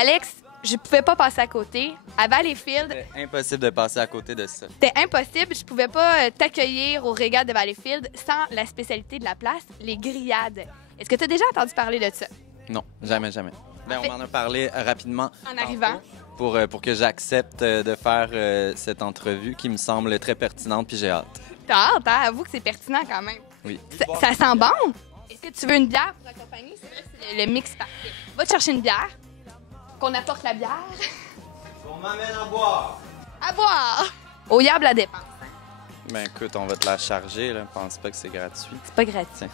Alex, je pouvais pas passer à côté. À Valleyfield, C'est impossible de passer à côté de ça. c'était impossible. Je pouvais pas t'accueillir aux régates de Valleyfield sans la spécialité de la place, les grillades. Est-ce que tu as déjà entendu parler de ça? Non, jamais, jamais. Ben, on en a parlé rapidement. En arrivant. Pour que j'accepte de faire cette entrevue qui me semble très pertinente, puis j'ai hâte. T'as hâte, hein? Avoue que c'est pertinent quand même. Oui. Ça sent bon? Est-ce que tu veux une bière pour accompagner? C'est vrai que c'est le mix parfait. Va te chercher une bière. Qu'on apporte la bière. On m'amène à boire! À boire! Au Yable à dépense. Ben écoute, on va te la charger, là. Pense pas que c'est gratuit. C'est pas gratuit. Tiens.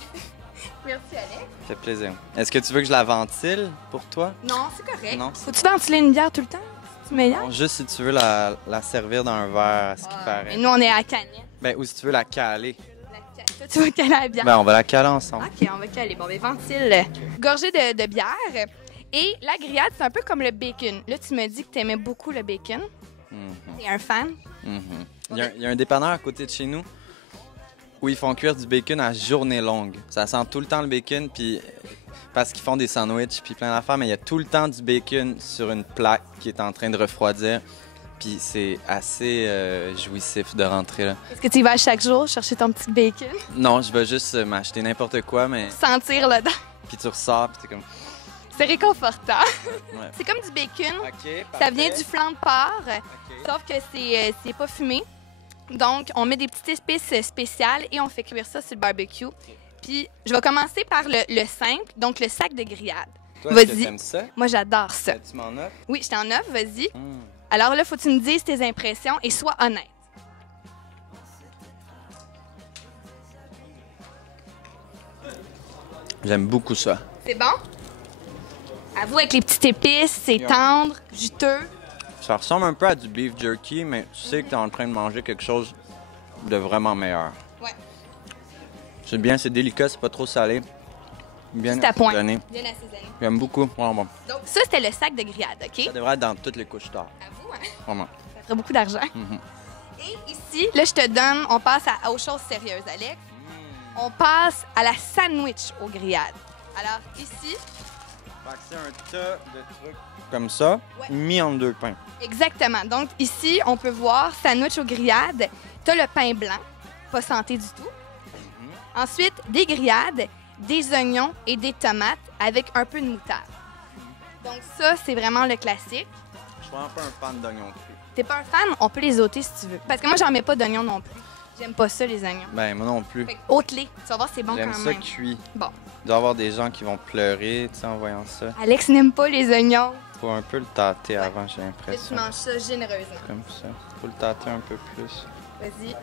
Merci, Alex. Ça fait plaisir. Est-ce que tu veux que je la ventile pour toi? Non, c'est correct. Non. Faut-tu ventiler une bière tout le temps? C'est meilleur? Non, juste si tu veux la servir dans un verre, à ce qui Mais paraît. nous, on est à canette. Ben, ou si tu veux la caler. Toi, tu vas caler la bière. Ben, on va la caler ensemble. OK, on va caler. Bon, ben ventile. Gorgée de bière. Et la grillade, c'est un peu comme le bacon. Là, tu me dis que tu aimais beaucoup le bacon. Mhm, T'es un fan. mhm. Il y a un dépanneur à côté de chez nous où ils font cuire du bacon à journée longue. Ça sent tout le temps le bacon, puis parce qu'ils font des sandwichs, puis plein d'affaires, mais il y a tout le temps du bacon sur une plaque qui est en train de refroidir. Puis c'est assez jouissif de rentrer là. Est-ce que tu y vas chaque jour chercher ton petit bacon? Non, je vais juste m'acheter n'importe quoi, mais Sentir là-dedans. puis tu ressors, puis t'es comme... C'est réconfortant. Ouais. C'est comme du bacon. OK, Ça vient du flanc de porc, OK. sauf que c'est pas fumé. Donc, on met des petites épices spéciales et on fait cuire ça sur le barbecue. Puis, je vais commencer par le simple, donc le sac de grillade. Toi, est-ce que Vas-y. t'aimes ça? Moi, j'adore ça. Tu m'en as? Oui, je t'en offre, vas-y. Mm. Alors là, faut que tu me dises tes impressions et sois honnête. J'aime beaucoup ça. C'est bon? Avoue, avec les petites épices, c'est Yeah. tendre, juteux. Ça ressemble un peu à du beef jerky, mais tu sais que t'es en train de manger quelque chose de vraiment meilleur. Ouais. C'est bien, c'est délicat, c'est pas trop salé. Bien C'est à point. assaisonné. Bien assaisonné. J'aime beaucoup, vraiment. Donc, ça, c'était le sac de grillade, OK? Ça devrait être dans toutes les couches tard. Avoue, hein? Vraiment. Ça ferait beaucoup d'argent. Mhm. Et ici, là, je te donne, on passe aux choses sérieuses, Alex. On passe à la sandwich aux grillades. Alors, ici, C'est un tas de trucs comme ça, Ouais. mis en deux pains. exactement. Donc, ici, on peut voir sandwich aux grillades. Tu as le pain blanc, pas santé du tout. Ensuite, des grillades, des oignons et des tomates avec un peu de moutarde. Donc, ça, c'est vraiment le classique. Je suis un peu un fan d'oignons crus. T'es pas un fan? On peut les ôter si tu veux. Parce que moi, j'en mets pas d'oignons non plus. J'aime pas ça, les oignons. Ben, moi non plus. Fait que ôte-les. Tu vas voir, c'est bon J'aime quand ça même. cuit. Bon. Il doit y avoir des gens qui vont pleurer, tu sais, en voyant ça. Alex n'aime pas les oignons. Faut un peu le tâter avant, j'ai Et tu l'impression. manges ça généreusement. Comme ça. Faut le tâter un peu plus. Vas-y.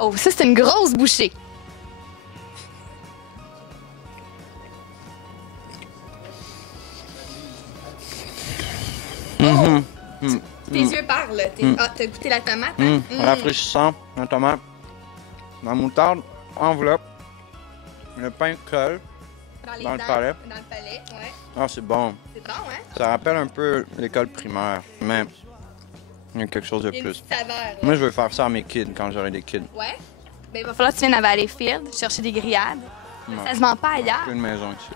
Oh, ça, c'est une grosse bouchée. Tes yeux parlent. Ah, t'as goûté la tomate? Hein? Rafraîchissant, la tomate, la moutarde, enveloppe, le pain colle. les Dans le dents, palais. Dans le palais, ouais. Ah, c'est bon. C'est bon, hein? Ça rappelle un peu l'école primaire, mais il y a quelque chose de Il y a une plus. petite saveur. là. Moi, je veux faire ça à mes kids quand j'aurai des kids. Ouais. Ben, il va falloir que tu viennes à Valleyfield chercher des grillades. Non. Ça se vend pas ailleurs. Une maison ici.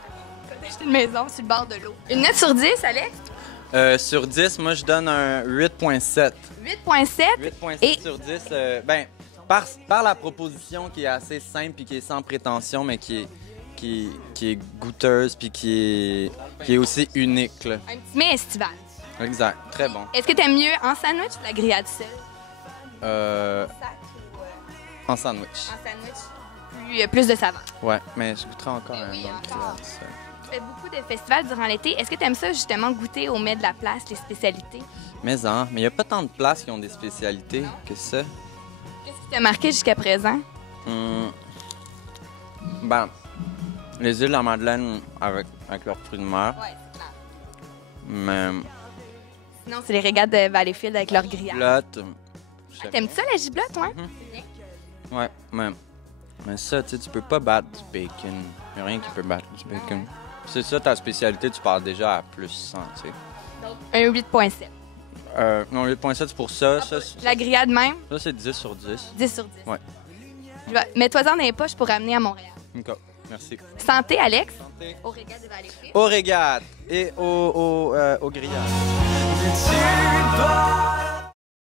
T'as acheté une maison sur le bord de l'eau. Une note sur 10, Alex? Sur 10, moi, je donne un 8,7. 8,7. 8,7 Et- sur 10. Par la proposition qui est assez simple et qui est sans prétention, mais qui est goûteuse puis qui est aussi unique. Là. Un petit mets estival. Exact. Très bon. Est-ce que t'aimes mieux en sandwich ou la grillade seule? Sac ou En sandwich. en sandwich? Plus de saveur. Ouais, mais je goûterai encore Mais un oui, bon encore. grillade, ça. Tu fais beaucoup de festivals durant l'été. Est-ce que tu aimes ça, justement, goûter aux mets de la place, les spécialités? Mais il n'y a pas tant de places qui ont des spécialités que ça. Qu'est-ce qui t'a marqué jusqu'à présent? Ben, les îles de la Madeleine avec leurs fruits de mer. Ouais, c'est clair. Mais Sinon, c'est les régates de Valleyfield avec leur grillade. giblotte, je sais T'aimes ça, la giblotte, ouais? pas. Ouais, mais ça, tu sais, tu peux pas battre du bacon. Il n'y a rien qui peut battre du bacon. C'est ça ta spécialité, tu pars déjà à plus 100, tu sais. Donc, un 8,7. Non, 8,7 c'est pour ça. La grillade même, Ça, c'est 10 sur 10. 10 sur 10. Ouais. Mets-toi-en dans les poches pour ramener à Montréal. OK. Merci. Santé, Alex. Santé. Au régal de Valérie. Au régat et au grillade.